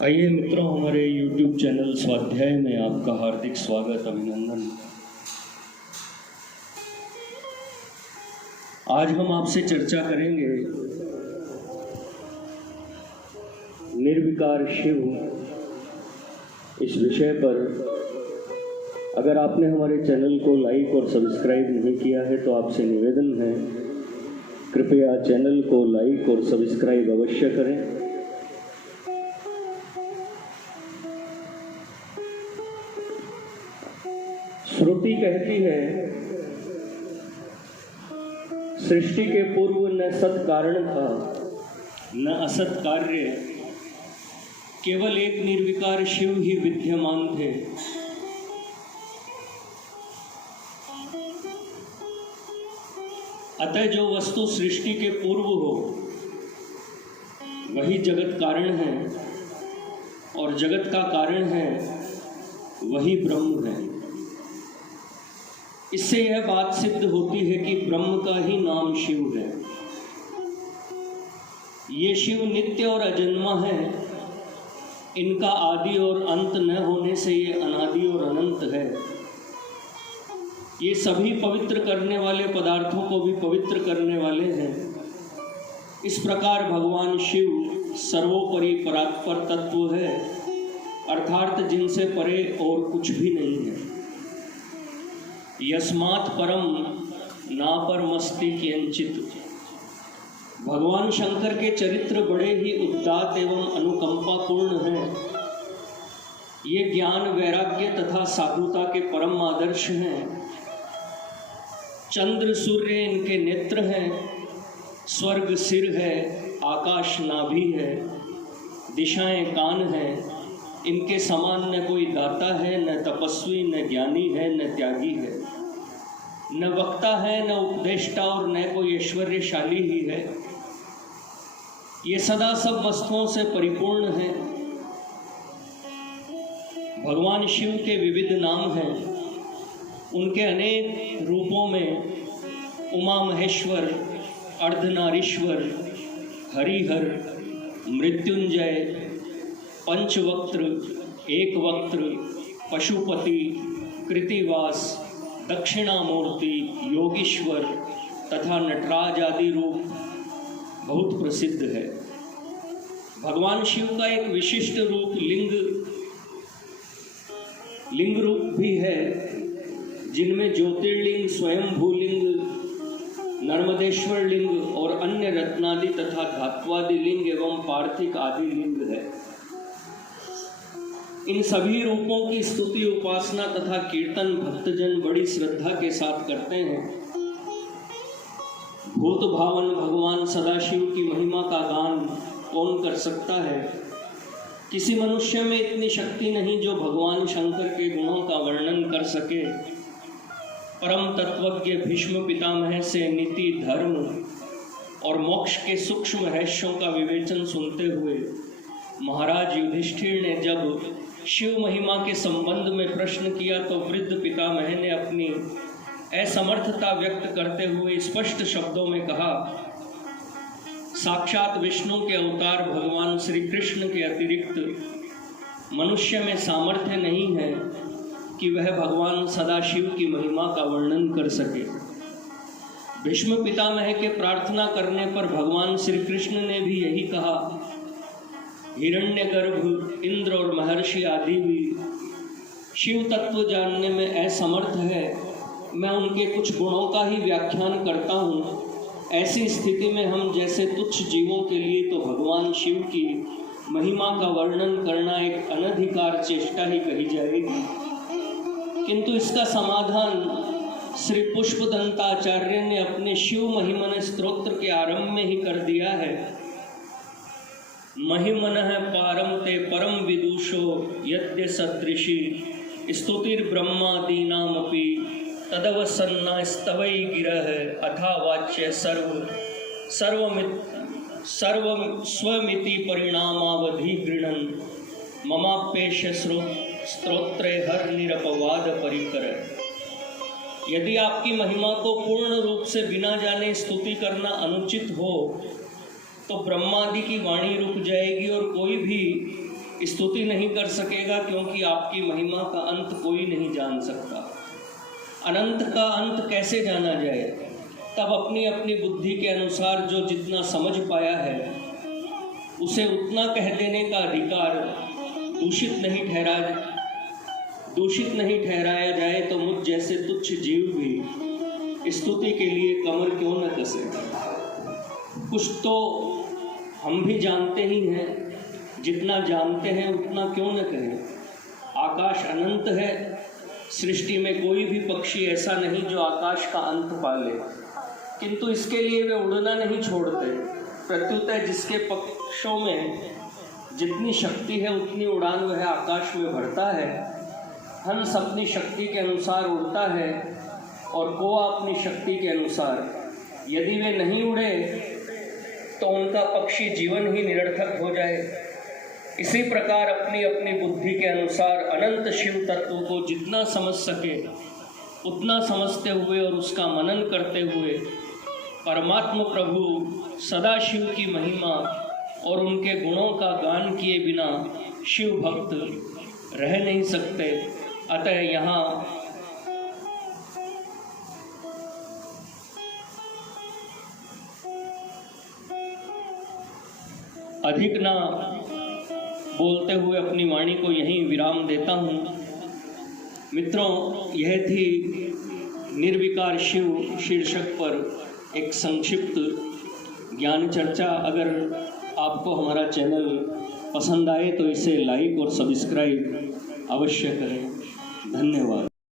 आइए मित्रों, हमारे YouTube चैनल स्वाध्याय में आपका हार्दिक स्वागत, अभिनंदन। आज हम आपसे चर्चा करेंगे निर्विकार शिव इस विषय पर। अगर आपने हमारे चैनल को लाइक और सब्सक्राइब नहीं किया है तो आपसे निवेदन है, कृपया चैनल को लाइक और सब्सक्राइब अवश्य करें। श्रुति कहती है, सृष्टि के पूर्व न सत कारण था न असत कार्य, केवल एक निर्विकार शिव ही विद्यमान थे। अतः जो वस्तु सृष्टि के पूर्व हो वही जगत कारण है, और जगत का कारण है वही ब्रह्म है। इससे यह बात सिद्ध होती है कि ब्रह्म का ही नाम शिव है। ये शिव नित्य और अजन्मा है। इनका आदि और अंत न होने से ये अनादि और अनंत है। ये सभी पवित्र करने वाले पदार्थों को भी पवित्र करने वाले हैं। इस प्रकार भगवान शिव सर्वोपरि परात्पर तत्व है, अर्थात जिनसे परे और कुछ भी नहीं है। यस्मात् परम नापरमस्ति किंचित। भगवान शंकर के चरित्र बड़े ही उदात्त एवं अनुकंपापूर्ण हैं। ये ज्ञान, वैराग्य तथा साधुता के परम आदर्श हैं। चंद्र सूर्य इनके नेत्र हैं, स्वर्ग सिर है, आकाश नाभि है, दिशाएं कान हैं। इनके समान न कोई दाता है, न तपस्वी, न ज्ञानी है, न त्यागी है, न वक्ता है, न उपदेष्टा, और न कोई ऐश्वर्यशाली ही है। ये सदा सब वस्तुओं से परिपूर्ण है। भगवान शिव के विविध नाम हैं। उनके अनेक रूपों में उमा महेश्वर, अर्धनारीश्वर, हरिहर, मृत्युंजय, पंचवक्त्र, एक वक्त्र, पशुपति, कृतिवास, दक्षिणामूर्ति, योगीश्वर तथा नटराज आदि रूप बहुत प्रसिद्ध है। भगवान शिव का एक विशिष्ट रूप लिंग रूप भी है, जिनमें ज्योतिर्लिंग, स्वयंभूलिंग, नर्मदेश्वर लिंग और अन्य रत्नादि तथा धात्वादि लिंग एवं पार्थिक आदि लिंग है। इन सभी रूपों की स्तुति, उपासना तथा कीर्तन भक्तजन बड़ी श्रद्धा के साथ करते हैं। भूत भावन भगवान सदाशिव की महिमा का गान कौन कर सकता है? किसी मनुष्य में इतनी शक्ति नहीं जो भगवान शंकर के गुणों का वर्णन कर सके। परम तत्वज्ञ भीष्म पितामह से नीति, धर्म और मोक्ष के सूक्ष्म रहस्यों का विवेचन सुनते हुए महाराज युधिष्ठिर ने जब शिव महिमा के संबंध में प्रश्न किया तो वृद्ध पितामह ने अपनी असमर्थता व्यक्त करते हुए स्पष्ट शब्दों में कहा, साक्षात विष्णु के अवतार भगवान श्री कृष्ण के अतिरिक्त मनुष्य में सामर्थ्य नहीं है कि वह भगवान सदाशिव की महिमा का वर्णन कर सके। भीष्म पितामह के प्रार्थना करने पर भगवान श्री कृष्ण ने भी यही कहा। हिरण्यगर्भ, इंद्र और महर्षि आदि भी शिव तत्व जानने में असमर्थ है। मैं उनके कुछ गुणों का ही व्याख्यान करता हूँ। ऐसी स्थिति में हम जैसे तुच्छ जीवों के लिए तो भगवान शिव की महिमा का वर्णन करना एक अनधिकार चेष्टा ही कही जाएगी। किंतु इसका समाधान श्री पुष्पदंताचार्य ने अपने शिव महिमन स्तोत्र के आरंभ में ही कर दिया है। महिमनः पारम ते परम विदुषो यद्य सदृशी स्तुतिर्ब्रह्मादीनामपि तदवसन्नास्तवै गिरः अथा वाच्य स्वमिति परिणामावधि गृह्णन् ममाप्येष स्तोत्रे हर निरपवाद परिकर। यदि आपकी महिमा को पूर्ण रूप से बिना जाने स्तुति करना अनुचित हो तो ब्रह्मादि की वाणी रुक जाएगी और कोई भी स्तुति नहीं कर सकेगा, क्योंकि आपकी महिमा का अंत कोई नहीं जान सकता। अनंत का अंत कैसे जाना जाए? तब अपनी अपनी बुद्धि के अनुसार जो जितना समझ पाया है उसे उतना कह देने का अधिकार दूषित नहीं ठहराया जाए तो मुझ जैसे तुच्छ जीव भी स्तुति के लिए कमर क्यों न कसे। कुछ तो हम भी जानते ही हैं, जितना जानते हैं उतना क्यों न कहें। आकाश अनंत है, सृष्टि में कोई भी पक्षी ऐसा नहीं जो आकाश का अंत पाले, किंतु इसके लिए वे उड़ना नहीं छोड़ते। प्रत्युतः जिसके पक्षों में जितनी शक्ति है उतनी उड़ान वह आकाश में भरता है। हंस अपनी शक्ति के अनुसार उड़ता है और कौवा अपनी शक्ति के अनुसार। यदि वे नहीं उड़े तो उनका पक्षी जीवन ही निरर्थक हो जाए। इसी प्रकार अपनी अपनी बुद्धि के अनुसार अनंत शिव तत्व को जितना समझ सके उतना समझते हुए और उसका मनन करते हुए परमात्मा प्रभु सदाशिव की महिमा और उनके गुणों का गान किए बिना शिव भक्त रह नहीं सकते। अतः यहाँ अधिक ना बोलते हुए अपनी वाणी को यहीं विराम देता हूँ। मित्रों, यह थी निर्विकार शिव शीर्षक पर एक संक्षिप्त ज्ञान चर्चा। अगर आपको हमारा चैनल पसंद आए तो इसे लाइक और सब्सक्राइब अवश्य करें। धन्यवाद।